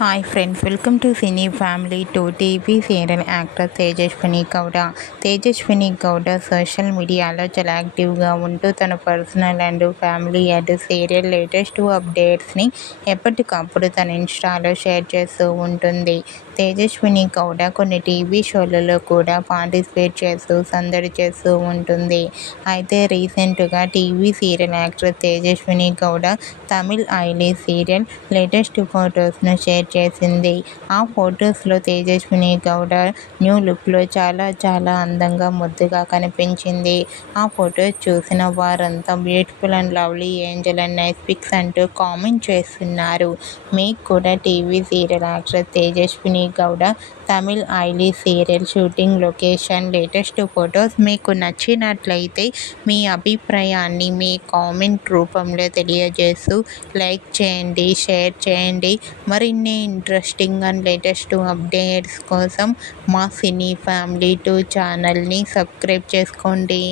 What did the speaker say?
Hi friends, welcome to cine family to TV serial actor Tejaswini Gowda. Tejaswini Gowda social మీడియాలో చాలా యాక్టివ్గా ఉంటూ తన personal and family and serial latest అప్డేట్స్ని ఎప్పటికప్పుడు తన ఇన్స్టాలో షేర్ చేస్తూ ఉంటుంది. తేజస్విని గౌడ కొన్ని టీవీ షోలలో కూడా పార్టిసిపేట్ చేస్తూ సందడి చేస్తూ ఉంటుంది. అయితే రీసెంట్గా TV serial actor Tejaswini Gowda Tamil ఐలీ సీరియల్ లేటెస్ట్ ఫొటోస్ను షేర్ చేసింది. ఆ ఫొటోస్లో తేజస్విని గౌడ న్యూ లుక్లో చాలా అందంగా ముద్దుగా కనిపించింది. ఆ ఫొటోస్ చూసిన వారంతా beautiful and lovely angel and nice pics అంటూ కామెంట్ చేస్తున్నారు. మీకు కూడా TV serial actor Tejaswini Gowda Tamil ఐలీ serial shooting location latest photos మీకు నచ్చినట్లయితే మీ అభిప్రాయాన్ని మీ కామెంట్ రూపంలో తెలియజేస్తూ లైక్ చేయండి, షేర్ చేయండి. మరిన్ని ఇంట్రెస్టింగ్ అండ్ లేటెస్ట్ అప్డేట్స్ కోసం మా సినీ ఫ్యామిలీ 2 ఛానల్ని సబ్స్క్రైబ్ చేసుకోండి.